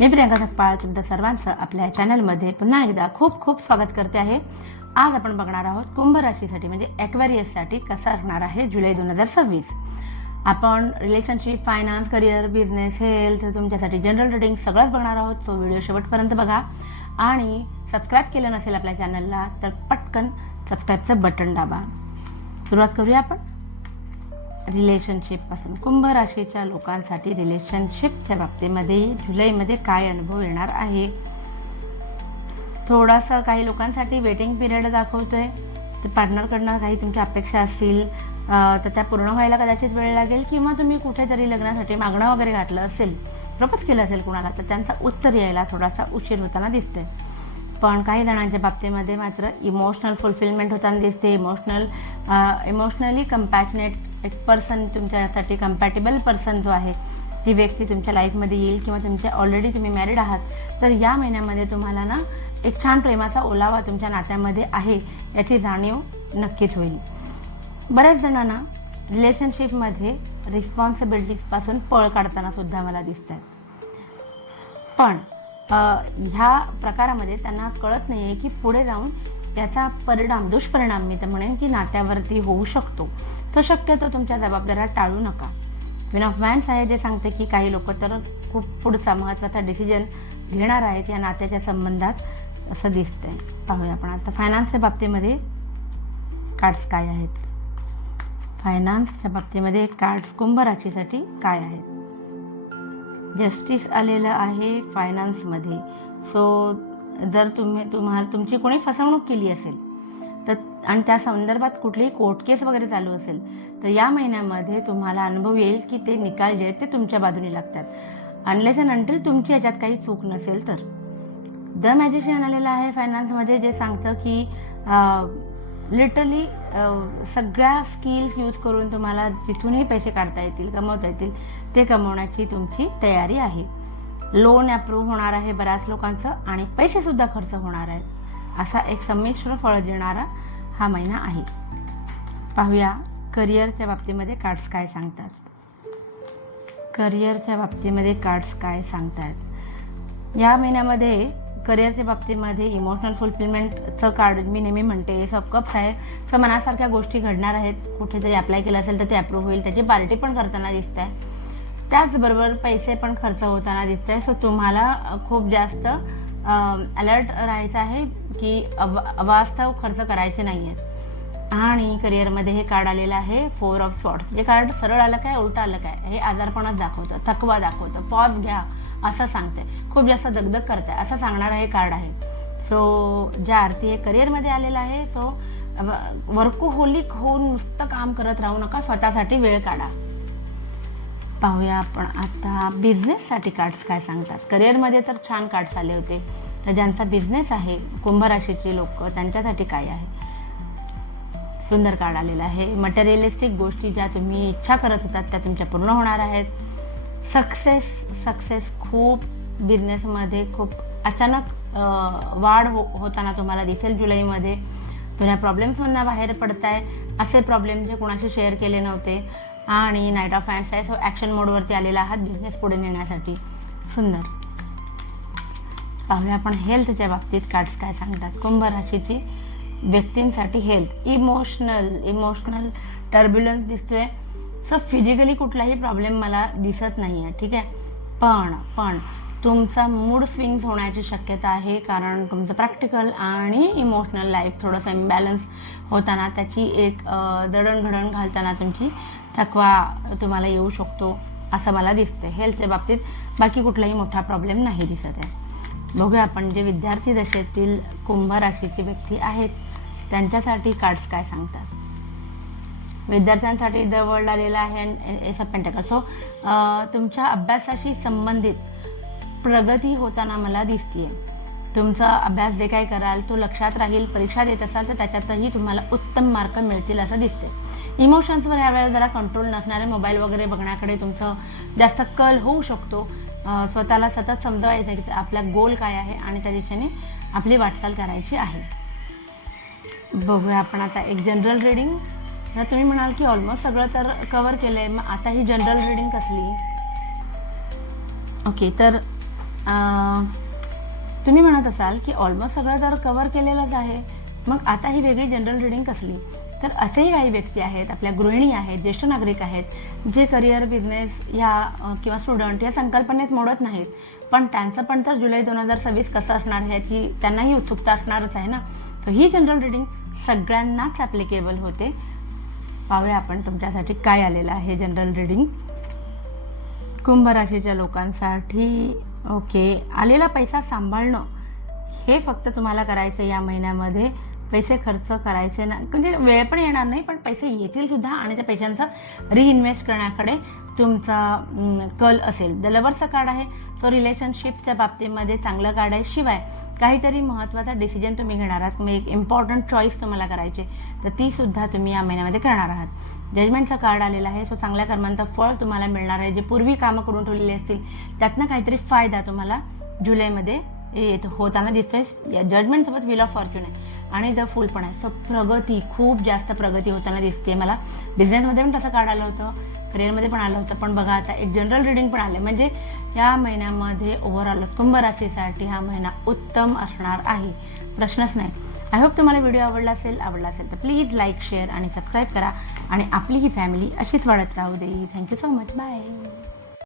मी प्रियंका सकपाळ तुमचं सर्वांचं आपल्या चॅनलमध्ये पुन्हा एकदा खूप खूप स्वागत करते आहे। आज आपण बघणार आहोत कुंभ राशीसाठी म्हणजे ॲक्वेरियससाठी कसा असणार आहे जुलै 2026। आपण relationship, finance, career, business, health, तुमच्यासाठी जनरल रिडिंग सगळंच बघणार आहोत। सो व्हिडिओ शेवटपर्यंत बघा आणि सबस्क्राईब केलं नसेल आपल्या चॅनलला तर पटकन सबस्क्राईबचं बटन दाबा। सुरुवात करूया आपण रिलेशनशिप पासून। कुंभ राशीच्या लोकांसाठी रिलेशनशिपच्या बाबतीमध्ये जुलैमध्ये काय अनुभव येणार आहे। थोडासा काही लोकांसाठी वेटिंग पिरियड दाखवतोय। तर पार्टनरकडनं काही तुमच्या अपेक्षा असतील तर त्या पूर्ण व्हायला कदाचित वेळ लागेल, किंवा तुम्ही कुठेतरी लग्नासाठी मागणं वगैरे घातलं असेल, प्रपोज केलं असेल कुणाला, तर त्यांचा उत्तर यायला थोडासा उशीर होताना दिसतंय। पण काही जणांच्या बाबतीमध्ये मात्र इमोशनल फुलफिलमेंट होताना दिसते। इमोशनली कंपॅशनेट एक पर्सन, तुमच्यासाठी कंपॅटेबल पर्सन जो आहे ती व्यक्ती तुमच्या लाईफमध्ये येईल, किंवा तुमच्या ऑलरेडी तुम्ही मॅरिड आहात तर या महिन्यामध्ये तुम्हाला ना एक छान प्रेमाचा ओलावा तुमच्या नात्यामध्ये आहे याची जाणीव नक्कीच होईल। बऱ्याच जणांना रिलेशनशिपमध्ये रिस्पॉन्सिबिलिटीजपासून पळ काढताना सुद्धा मला दिसत आहेत, पण ह्या प्रकारामध्ये त्यांना कळत नाही आहे की पुढे जाऊन याचा परिणाम, दुष्परिणाम मी तर म्हणेन की नात्यावरती होऊ शकतो। तर शक्यतो तुमच्या जबाबदाऱ्या टाळू नका। क्वीन ऑफ वॅन्ड्स आहे जे सांगते की काही लोक तर खूप पुढचा महत्त्वाचा डिसिजन घेणार आहेत या नात्याच्या संबंधात, असं दिसतंय। पाहूया आपण आता फायनान्सच्या बाबतीमध्ये कार्ड्स काय आहेत। फायनान्सच्या बाबतीमध्ये कार्ड्स कुंभ राशीसाठी काय आहेत। जस्टिस आलेलं आहे फायनान्समध्ये। सो जर तुमची कोणी फसवणूक केली असेल तर आणि त्या संदर्भात कुठलीही कोर्ट केस वगैरे चालू असेल तर या महिन्यामध्ये तुम्हाला अनुभव येईल की ते निकाल जे आहेत ते तुमच्या बाजूने लागतात, अनलेस अँड अंटिल तुमची याच्यात काही चूक नसेल तर। द मॅजिशियन आलेलं आहे फायनान्समध्ये जे सांगतं की लिटरली सगळ्या स्किल्स यूज करून तुम्हाला जिथूनही पैसे काढता येतील, कमवता येतील ते कमवण्याची तुमची तयारी आहे। लोन अप्रूव्ह होणार आहे बऱ्याच लोकांचं आणि पैसे सुद्धा खर्च होणार आहेत। असा एक संमिश्र फळ देणारा हा महिना आहे। पाहूया करिअरच्या बाबतीमध्ये कार्ड्स काय सांगतात। करिअरच्या बाबतीमध्ये कार्ड्स काय सांगतात या महिन्यामध्ये करिअरच्या बाबतीमध्ये इमोशनल फुलफिलमेंटचं कार्ड मी नेहमी म्हणते एस ऑफ कप्स आहे। सो मनासारख्या गोष्टी घडणार आहेत, कुठेतरी अप्लाय केलं असेल तर ते अप्रूव्ह होईल, त्याची पार्टी पण करताना दिसत आहे, त्याचबरोबर पैसे पण खर्च होताना दिसत आहे। सो तुम्हाला खूप जास्त अलर्ट राहायचं आहे की अवास्तव खर्च करायचे नाही आहेत। आणि करिअरमध्ये हे कार्ड आलेलं आहे 4 ऑफ स्वॉर्ड्स। जे कार्ड सरळ आलं काय, उलटं आलं काय, हे आजारपणच दाखवतं, थकवा दाखवतं, पॉज घ्या असं सांगते, खूप जास्त दगदग करताय असं सांगणारं हे कार्ड आहे। सो ज्या अर्थी हे करिअरमध्ये आलेलं आहे, सो वर्कोहोलिक होऊन नुसतं काम करत राहू नका, स्वतःसाठी वेळ काढा। पाहूया आपण आता बिझनेससाठी कार्ड्स काय सांगतात। करिअरमध्ये तर छान कार्ड्स आले होते, तर ज्यांचा बिझनेस आहे कुंभ राशीचे लोक त्यांच्यासाठी काय आहे। सुंदर कार्ड आलेला आहे। मटेरियलिस्टिक गोष्टी ज्या तुम्ही इच्छा करत होतात त्या तुमच्या पूर्ण होणार आहेत। सक्सेस खूप बिझनेसमध्ये खूप अचानक वाढ होताना तुम्हाला दिसेल जुलैमध्ये। जुन्या प्रॉब्लेम्समधून बाहेर पडताय, असे प्रॉब्लेम जे कोणाशी शेअर केले नव्हते। आणि नाईट ऑफ हँड्स आहे, सो ॲक्शन मोडवरती आलेला आहात बिझनेस पुढे नेण्यासाठी। सुंदर। पाहूया आपण हेल्थच्या बाबतीत कार्ड्स काय सांगतात। कुंभ राशीची व्यक्तींसाठी हेल्थ, इमोशनल टर्ब्युलन्स दिसतोय। सो फिजिकली कुठलाही प्रॉब्लेम मला दिसत नाही आहे, ठीक आहे, पण तुमचा मूड स्विंग्स होण्याची शक्यता आहे, कारण तुमचं प्रॅक्टिकल आणि इमोशनल लाईफ थोडंसं इम्बॅलन्स होताना त्याची एक दडणघडण घालताना तुमची थकवा तुम्हाला येऊ शकतो असं मला दिसतंय। हेल्थच्या बाबतीत बाकी कुठलाही मोठा प्रॉब्लेम नाही दिसत आहे। बघूया आपण जे विद्यार्थी दशेतील कुंभ राशीची व्यक्ती आहेत त्यांच्यासाठी कार्ड्स काय सांगतात। विद्यार्थ्यांसाठी द वर्ल्ड आलेला आहे आणि एस ऑफ पेंटॅकल। सो तुमच्या अभ्यासाशी संबंधित प्रगती होताना मला दिसतीये। तुमचा अभ्यास जे काही कराल तो लक्षात राहील, परीक्षा देत असाल तर त्याच्यातही तुम्हाला उत्तम मार्क मिळतील असं दिसते। इमोशन्सवर यावेळेला जरा कंट्रोल नसणारे, मोबाईल वगैरे बघण्याकडे तुमचं जास्त कल होऊ शकतो। स्वतःला सतत समजवायचं की आपला गोल काय आहे आणि त्या दिशेने आपली वाटचाल करायची आहे। बघूया आपण आता एक जनरल रिडिंग। जर तुम्ही म्हणाल की ऑलमोस्ट सगळं तर कव्हर केलंय, मग आता ही जनरल रिडिंग कसली। ओके, तर तुम्ही म्हणत असाल की ऑलमोस्ट सगळं तर कव्हर केलेलंच आहे, मग आता ही वेगळी जनरल रिडिंग कसली? तर असेही काही व्यक्ती आहेत, आपल्या गृहिणी आहेत, ज्येष्ठ नागरिक आहेत, जे करिअर, बिझनेस या किंवा स्टुडंट या संकल्पनेत मोडत नाहीत, पण त्यांचं पण तर जुलै 2026 कसं असणार ह्याची त्यांनाही उत्सुकता असणारच आहे ना. तर ही जनरल रिडिंग सगळ्यांनाच ॲप्लिकेबल होते. पाहूया आपण तुमच्यासाठी काय आलेलं आहे जनरल रिडिंग. कुंभ राशीच्या लोकांसाठी ओके, आलेला पैसा सांभाळणं हे फक्त तुम्हाला करायचं या महिन्यामध्ये. पैसे खर्च करायचे ना, म्हणजे वेळ पण येणार नाही, पण पैसे येतील सुद्धा आणि त्या पैशांचा रिइन्व्हेस्ट करण्याकडे तुमचा कल असेल. द लवर्सचं कार्ड आहे, सो रिलेशनशिप्सच्या बाबतीमध्ये चांगलं कार्ड आहे. शिवाय काहीतरी महत्त्वाचा डिसिजन तुम्ही घेणार आहात, तुम्ही एक इम्पॉर्टंट चॉईस तुम्हाला करायची, तर ती सुद्धा तुम्ही या महिन्यामध्ये करणार आहात. जजमेंटचा कार्ड आलेला आहे, सो चांगल्या कर्मांचं फळ तुम्हाला मिळणार आहे. जे पूर्वी कामं करून ठेवलेली असतील त्यातनं काहीतरी फायदा तुम्हाला जुलैमध्ये येत होताना दिसतोय. जजमेंट सोबत व्हील ऑफ फॉर्च्यून आहे आणि द फूल पण आहे. सो प्रगती, खूप जास्त प्रगती होताना दिसते मला. बिझनेसमध्ये पण तसं कार्ड आलं होतं, करिअरमध्ये पण आलं होतं, पण बघा आता एक जनरल रिडिंग पण आलं. म्हणजे या महिन्यामध्ये ओव्हरऑल कुंभ राशीसाठी हा महिना उत्तम असणार आहे, प्रश्नच नाही. आय होप तुम्हाला व्हिडिओ आवडला असेल तर प्लीज लाईक, शेअर आणि सबस्क्राईब करा आणि आपली ही फॅमिली अशीच वाढत राहू दे. Thank you so much. बाय.